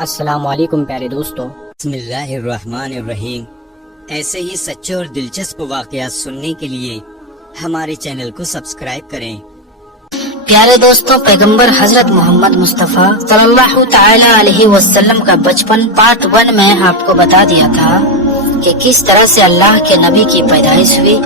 السلام علیکم پیارے دوستو، بسم اللہ الرحمن الرحیم۔ ایسے ہی سچے اور دلچسپ واقعات سننے کے لیے ہمارے چینل کو سبسکرائب کریں۔ پیارے دوستوں، پیغمبر حضرت محمد مصطفیٰ صلی اللہ تعالی علیہ وسلم کا بچپن پارٹ 1 میں آپ کو بتا دیا تھا کہ کس طرح سے اللہ کے نبی کی پیدائش ہوئی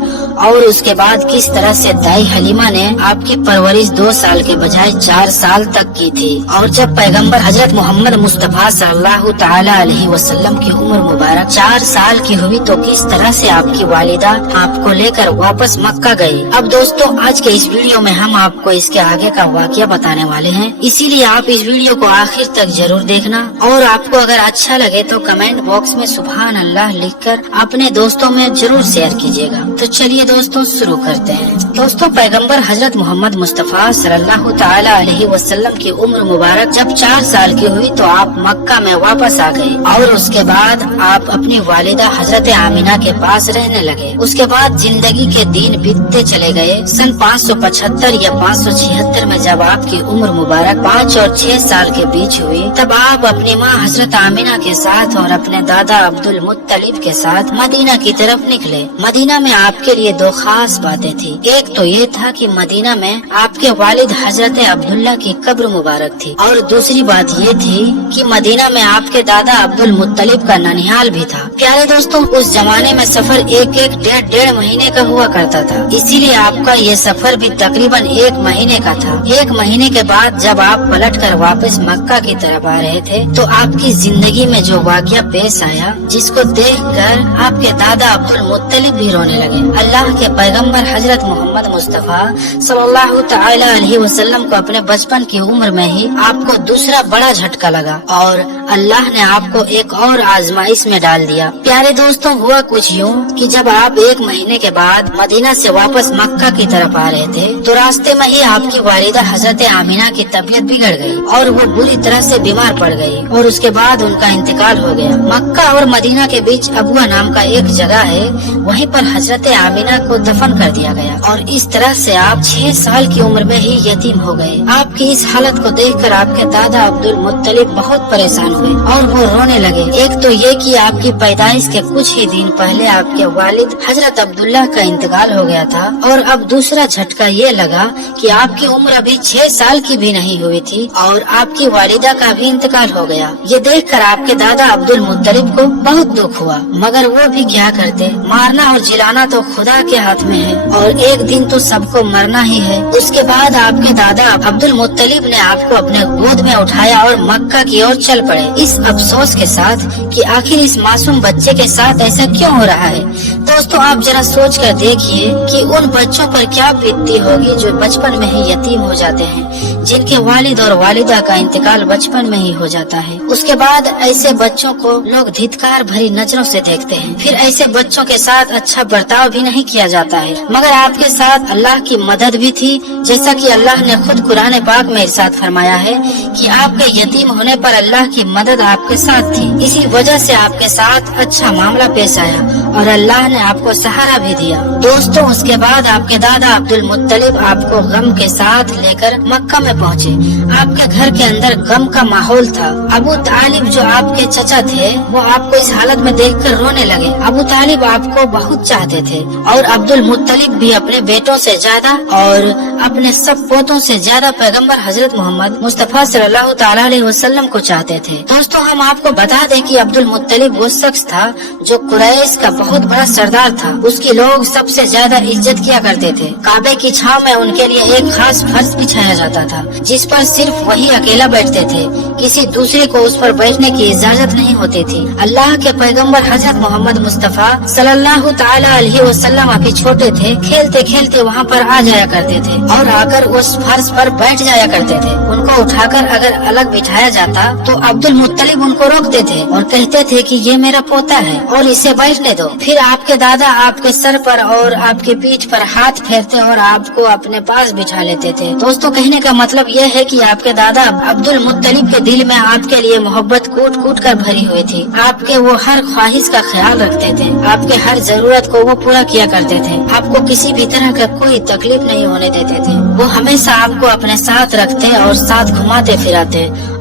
اور اس کے بعد کس طرح سے دائی حلیمہ نے آپ کی پرورش 2 سال کے بجائے 4 سال تک کی تھی، اور جب پیغمبر حضرت محمد مصطفیٰ صلی اللہ تعالی علیہ وسلم کی عمر مبارک 4 سال کی ہوئی تو کس طرح سے آپ کی والدہ آپ کو لے کر واپس مکہ گئی۔ اب دوستوں، آج کے اس ویڈیو میں ہم آپ کو اس کے آگے کا واقعہ بتانے والے ہیں، اسی لیے آپ اس ویڈیو کو آخر تک ضرور دیکھنا، اور آپ کو اگر اچھا لگے تو کمنٹ باکس میں سبحان اللہ لکھ کر اپنے دوستوں میں ضرور شیئر کیجیے گا۔ تو چلیے دوستوں شروع کرتے ہیں۔ دوستوں، پیغمبر حضرت محمد مصطفیٰ صلی اللہ تعالی علیہ وسلم کی عمر مبارک جب 4 سال کی ہوئی تو آپ مکہ میں واپس آ گئے، اور اس کے بعد آپ اپنی والدہ حضرت آمینہ کے پاس رہنے لگے۔ اس کے بعد زندگی کے دن بیتتے چلے گئے۔ سن 575 یا 576 میں جب آپ کی عمر مبارک 5 اور 6 سال کے بیچ ہوئی تب آپ اپنی ماں حضرت آمینہ کے ساتھ اور اپنے دادا عبد المطلب کے ساتھ مدینہ کی طرف نکلے۔ مدینہ میں آپ کے لیے 2 خاص باتیں تھی۔ ایک تو یہ تھا کہ مدینہ میں آپ کے والد حضرت عبداللہ کی قبر مبارک تھی، اور دوسری بات یہ تھی کہ مدینہ میں آپ کے دادا عبد المطلب کا ننیال بھی تھا۔ پیارے دوستوں، اس زمانے میں سفر ایک ڈیڑھ مہینے کا ہوا کرتا تھا، اسی لیے آپ کا یہ سفر بھی تقریباً 1 مہینے کا تھا۔ 1 مہینے کے بعد جب آپ پلٹ کر واپس مکہ کی طرف آ رہے تھے تو آپ کی زندگی میں جو واقعہ پیش آیا جس کو دیکھ کر آپ کے دادا عبد المطلب بھی رونے لگے۔ اللہ کے پیغمبر حضرت محمد مصطفیٰ صلی اللہ تعالی علیہ وسلم کو اپنے بچپن کی عمر میں ہی آپ کو دوسرا بڑا جھٹکا لگا اور اللہ نے آپ کو ایک اور آزمائش میں ڈال دیا۔ پیارے دوستوں، ہوا کچھ یوں کہ جب آپ 1 مہینے کے بعد مدینہ سے واپس مکہ کی طرف آ رہے تھے تو راستے میں ہی آپ کی والدہ حضرت آمینہ کی طبیعت بگڑ گئی اور وہ بری طرح سے بیمار پڑ گئی، اور اس کے بعد ان کا انتقال ہو گیا۔ مکہ اور مدینہ کے بیچ ابوا نام کا ایک جگہ ہے، وہیں پر حضرت آمینہ کو دفن کر دیا گیا، اور اس طرح سے آپ 6 سال کی عمر میں ہی یتیم ہو گئے۔ آپ کی اس حالت کو دیکھ کر آپ کے دادا عبد المطلب بہت پریشان ہوئے اور وہ رونے لگے۔ ایک تو یہ کہ آپ کی پیدائش کے کچھ ہی دن پہلے آپ کے والد حضرت عبداللہ کا انتقال ہو گیا تھا، اور اب دوسرا جھٹکا یہ لگا کہ آپ کی عمر ابھی 6 سال کی بھی نہیں ہوئی تھی اور آپ کی والدہ کا بھی انتقال ہو گیا۔ یہ دیکھ کر آپ کے دادا عبد المطلب کو بہت دکھ ہوا، مگر وہ بھی کیا کرتے، مارنا اور جلانا تو خدا کے ہاتھ میں ہے، اور ایک دن تو سب کو مرنا ہی ہے۔ اس کے بعد آپ کے دادا عبد المطلب نے آپ کو اپنے گود میں اٹھایا اور مکہ کی اور چل پڑے، اس افسوس کے ساتھ کہ آخر اس معصوم بچے کے ساتھ ایسا کیوں ہو رہا ہے۔ دوستوں، آپ ذرا سوچ کر دیکھیے کہ ان بچوں پر کیا بیتتی ہوگی جو بچپن میں ہی یتیم ہو جاتے ہیں، جن کے والد اور والدہ کا انتقال بچپن میں ہی ہو جاتا ہے۔ اس کے بعد ایسے بچوں کو لوگ دھتکار بھری نظروں سے دیکھتے ہیں، پھر ایسے بچوں کے ساتھ اچھا برتاؤ بھی نہیں کیا جاتا ہے۔ مگر آپ کے ساتھ اللہ کی مدد بھی تھی، جیسا کہ اللہ نے خود قرآن پاک میں ارشاد فرمایا ہے کہ آپ کے یتیم ہونے پر اللہ کی مدد آپ کے ساتھ تھی، اسی وجہ سے آپ کے ساتھ اچھا معاملہ پیش آیا اور اللہ نے آپ کو سہارا بھی دیا۔ دوستوں، اس کے بعد آپ کے دادا عبد المطلب آپ کو غم کے ساتھ لے کر مکہ میں پہنچے۔ آپ کے گھر کے اندر غم کا ماحول تھا۔ ابو طالب جو آپ کے چچا تھے وہ آپ کو اس حالت میں دیکھ کر رونے لگے۔ ابو طالب آپ کو بہت چاہتے تھے، اور عبد المطلب بھی اپنے بیٹوں سے زیادہ اور اپنے سب پوتوں سے زیادہ پیغمبر حضرت محمد مصطفیٰ صلی اللہ تعالی علیہ وسلم کو چاہتے تھے۔ دوستوں، ہم آپ کو بتا دیں کہ عبد المطلب وہ شخص تھا جو قریش کا بہت بڑا سردار تھا، اس کی لوگ سب سے زیادہ عزت کیا کرتے تھے۔ کعبے کی چھاؤں میں ان کے لیے ایک خاص فرش بچھایا جاتا تھا جس پر صرف وہی اکیلا بیٹھتے تھے، کسی دوسرے کو اس پر بیٹھنے کی اجازت نہیں ہوتی تھی۔ اللہ کے پیغمبر حضرت محمد مصطفیٰ صلی اللہ تعالی علیہ وسلم ابھی چھوٹے تھے، کھیلتے کھیلتے وہاں پر آ جایا کرتے تھے اور آ کر اس فرش پر بیٹھ جایا کرتے تھے۔ ان کو اٹھا کر اگر الگ بٹھایا جاتا تو عبد المطلب ان کو روکتے تھے اور کہتے تھے کہ یہ میرا پوتا ہے اور اسے بیٹھنے دو۔ پھر آپ کے دادا آپ کے سر پر اور آپ کی پیٹھ پر ہاتھ پھیرتے اور آپ کو اپنے پاس بٹھا لیتے تھے۔ دوستوں، کہنے کا مطلب یہ ہے کہ آپ کے دادا عبد المطلب کے دل میں آپ کے لیے محبت کوٹ کوٹ کر بھری ہوئی تھی۔ آپ کے وہ ہر خواہش کا خیال رکھتے تھے، آپ کے ہر ضرورت کو وہ پورا کیا کرتے تھے، آپ کو کسی بھی طرح کا کوئی تکلیف نہیں ہونے دیتے تھے۔ وہ ہمیشہ آپ کو اپنے ساتھ رکھتے اور ساتھ گھماتے پھراتے